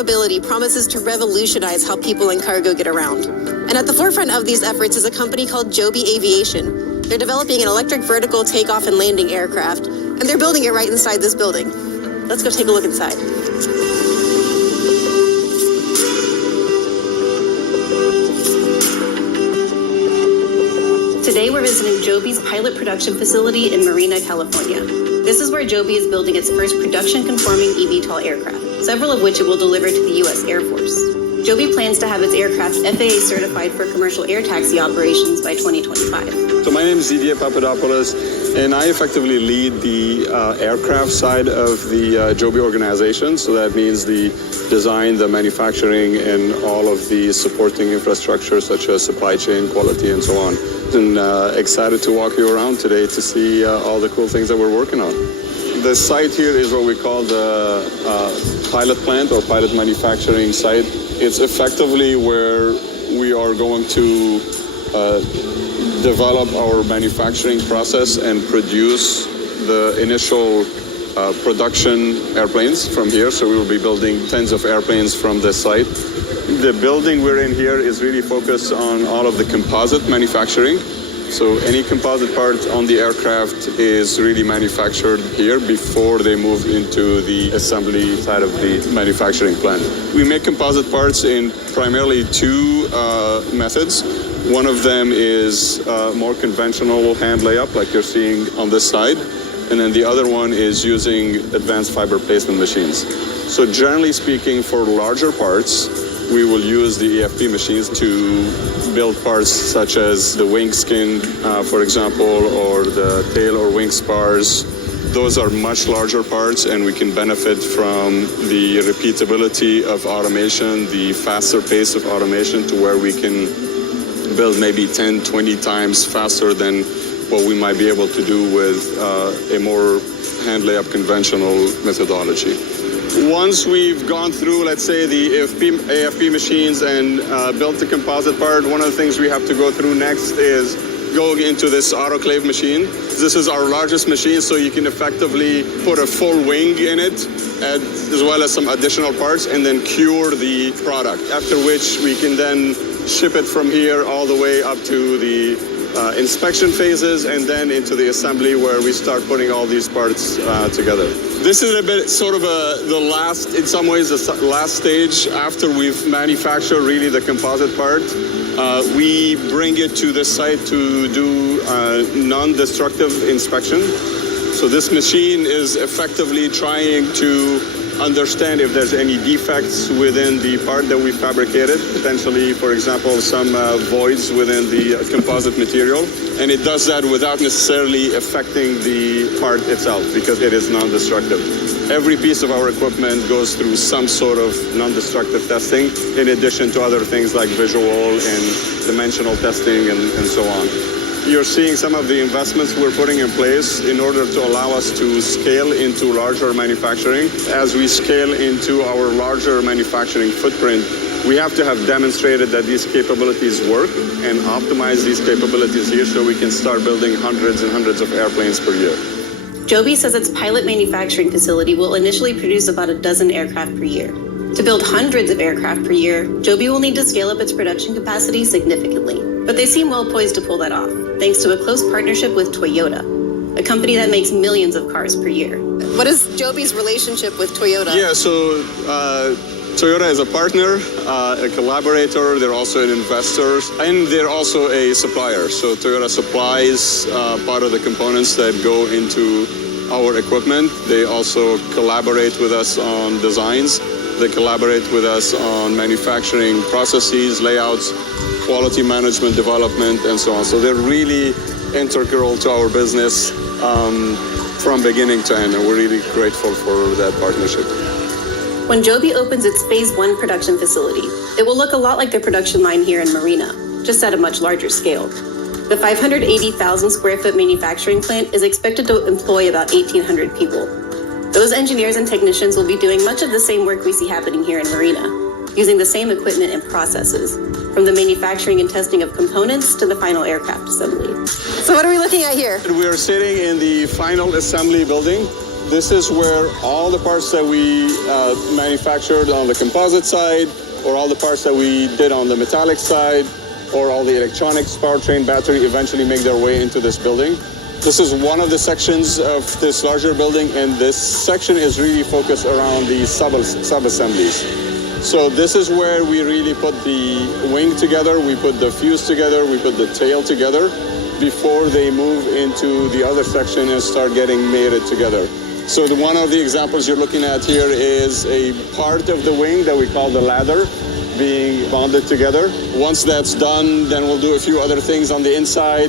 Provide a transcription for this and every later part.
mobility promises to revolutionize how people and cargo get around. And at the forefront of these efforts is a company called Joby Aviation. They're developing an electric vertical takeoff and landing aircraft, and they're building it right inside this building. Let's go take a look inside. Today we're visiting Joby's pilot production facility in Marina, California. This is where Joby is building its first production-conforming evTol aircraft, several of which it will deliver to the U.S. Air Force. Joby plans to have its aircraft FAA certified for commercial air taxi operations by 2025. So my name is Papadopoulos, and I effectively lead the aircraft side of the Joby organization. So that means the design, the manufacturing, and all of the supporting infrastructure such as supply chain, quality, and so on. And excited to walk you around today to see all the cool things that we're working on. The site here is what we call the pilot plant or pilot manufacturing site. It's effectively where we are going to develop our manufacturing process and produce the initial production airplanes from here. So we will be building tens of airplanes from this site. The building we're in here is really focused on all of the composite manufacturing. So any composite part on the aircraft is really manufactured here before they move into the assembly side of the manufacturing plant. We make composite parts in primarily two methods. One of them is more conventional hand layup, like you're seeing on this side. And then the other one is using advanced fiber placement machines. So generally speaking, for larger parts, we will use the EFP machines to build parts such as the wing skin, for example, or the tail or wing spars. Those are much larger parts, and we can benefit from the repeatability of automation, the faster pace of automation, to where we can build maybe 10, 20 times faster than what we might be able to do with a more hand layup conventional methodology. Once we've gone through, let's say, the AFP machines and built the composite part, one of the things we have to go through next is going into this autoclave machine. This is our largest machine, so you can effectively put a full wing in it, as well as some additional parts, and then cure the product, after which we can then ship it from here all the way up to the inspection phases, and then into the assembly where we start putting all these parts together. This is a bit sort of the last, in some ways, the last stage after we've manufactured really the composite part. We bring it to the site to do non-destructive inspection. So this machine is effectively trying to understand if there's any defects within the part that we fabricated, potentially, for example, some voids within the composite material. And it does that without necessarily affecting the part itself, because it is non-destructive. Every piece of our equipment goes through some sort of non-destructive testing, in addition to other things like visual and dimensional testing and so on. You're seeing some of the investments we're putting in place in order to allow us to scale into larger manufacturing. As we scale into our larger manufacturing footprint, we have to have demonstrated that these capabilities work and optimize these capabilities here so we can start building hundreds and hundreds of airplanes per year. Joby says its pilot manufacturing facility will initially produce about a dozen aircraft per year. To build hundreds of aircraft per year, Joby will need to scale up its production capacity significantly. But they seem well poised to pull that off, thanks to a close partnership with Toyota, a company that makes millions of cars per year. What is Joby's relationship with Toyota? Yeah, so Toyota is a partner, a collaborator. They're also an investor, and they're also a supplier. So Toyota supplies part of the components that go into our equipment. They also collaborate with us on designs. They collaborate with us on manufacturing processes, layouts, quality management, development, and so on. So they're really integral to our business from beginning to end, and we're really grateful for that partnership. When Joby opens its Phase 1 production facility, it will look a lot like their production line here in Marina, just at a much larger scale. The 580,000 square foot manufacturing plant is expected to employ about 1,800 people. Those engineers and technicians will be doing much of the same work we see happening here in Marina, using the same equipment and processes, from the manufacturing and testing of components to the final aircraft assembly. So what are we looking at here? We are sitting in the final assembly building. This is where all the parts that we manufactured on the composite side, or all the parts that we did on the metallic side, or all the electronics, powertrain, battery, eventually make their way into this building. This is one of the sections of this larger building, and this section is really focused around the sub-assemblies. So this is where we really put the wing together, we put the fuse together, we put the tail together before they move into the other section and start getting mated together. So one of the examples you're looking at here is a part of the wing that we call the ladder being bonded together. Once that's done, then we'll do a few other things on the inside.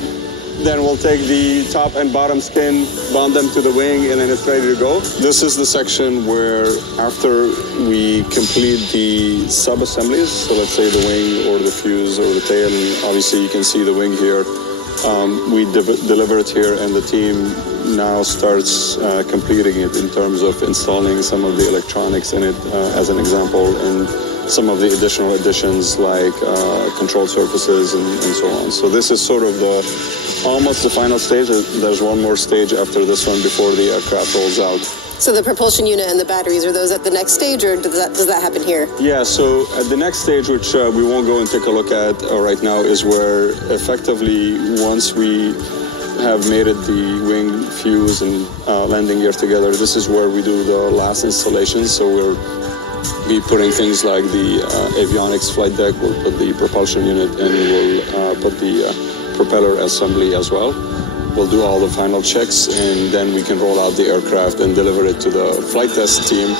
Then we'll take the top and bottom skin, bond them to the wing, and then it's ready to go. This is the section where after we complete the sub-assemblies, so let's say the wing or the fuse or the tail, and obviously you can see the wing here, we deliver it here, and the team now starts completing it in terms of installing some of the electronics in it, as an example, and some of the additional additions like control surfaces and so on. So this is sort of almost the final stage. There's one more stage after this one before the aircraft rolls out. So the propulsion unit and the batteries, are those at the next stage, or does that happen here? Yeah, so at the next stage, which we won't go and take a look at right now, is where effectively once we have mated the wing, fuse, and landing gear together, this is where we do the last installation. So we'll be putting things like the avionics flight deck, we'll put the propulsion unit, and we'll put the propeller assembly as well. We'll do all the final checks, and then we can roll out the aircraft and deliver it to the flight test team.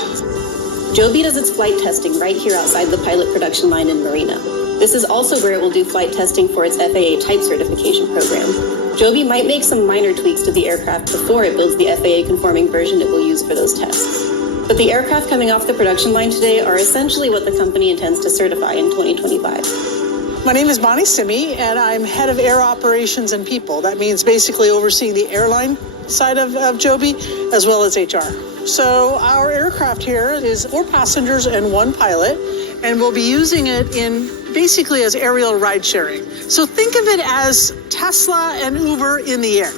Joby does its flight testing right here outside the pilot production line in Marina. This is also where it will do flight testing for its FAA type certification program. Joby might make some minor tweaks to the aircraft before it builds the FAA conforming version it will use for those tests. But the aircraft coming off the production line today are essentially what the company intends to certify in 2025. My name is Bonnie Simi, and I'm head of air operations and people. That means basically overseeing the airline side of Joby, as well as HR. So our aircraft here is 4 passengers and 1 pilot, and we'll be using it in basically as aerial ride sharing. So think of it as Tesla and Uber in the air.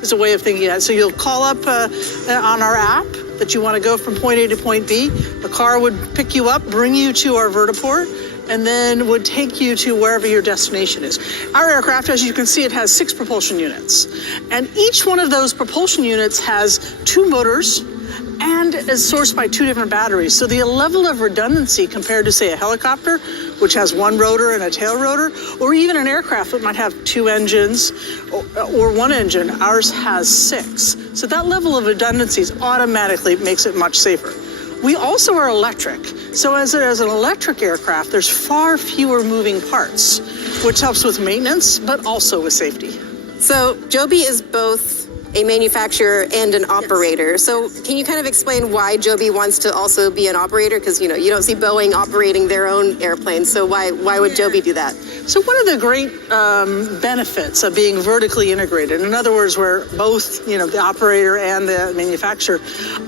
It's a way of thinking of it. So you'll call up on our app that you want to go from point A to point B. The car would pick you up, bring you to our vertiport, and then would take you to wherever your destination is. Our aircraft, as you can see, it has 6 propulsion units. And each one of those propulsion units has 2 motors and is sourced by 2 different batteries. So the level of redundancy compared to, say, a helicopter, which has 1 rotor and a tail rotor, or even an aircraft that might have 2 engines or 1 engine, ours has 6. So that level of redundancy automatically makes it much safer. We also are electric. So as an electric aircraft, there's far fewer moving parts, which helps with maintenance, but also with safety. So Joby is both a manufacturer and an operator. Yes. So can you kind of explain why Joby wants to also be an operator? Because, you don't see Boeing operating their own airplanes. So why would Joby do that? So one of the great benefits of being vertically integrated, in other words, where both, the operator and the manufacturer,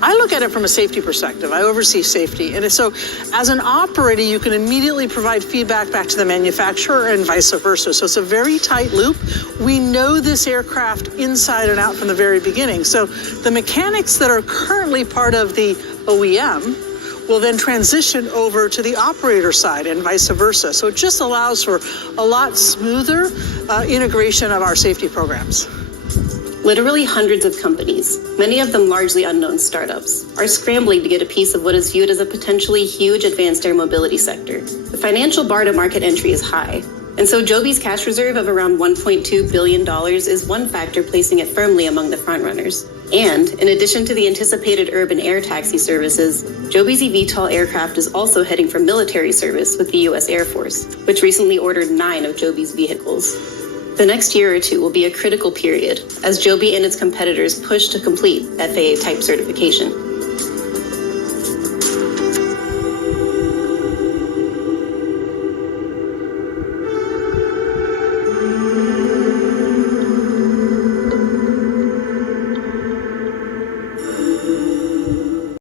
I look at it from a safety perspective. I oversee safety. And so as an operator, you can immediately provide feedback back to the manufacturer and vice versa. So it's a very tight loop. We know this aircraft inside and out from the very beginning. So the mechanics that are currently part of the OEM will then transition over to the operator side and vice versa. So it just allows for a lot smoother integration of our safety programs. Literally hundreds of companies, many of them largely unknown startups, are scrambling to get a piece of what is viewed as a potentially huge advanced air mobility sector. The financial bar to market entry is high. And so Joby's cash reserve of around $1.2 billion is one factor placing it firmly among the frontrunners. And in addition to the anticipated urban air taxi services, Joby's evTol aircraft is also heading for military service with the U.S. Air Force, which recently ordered 9 of Joby's vehicles. The next year or two will be a critical period as Joby and its competitors push to complete FAA type certification.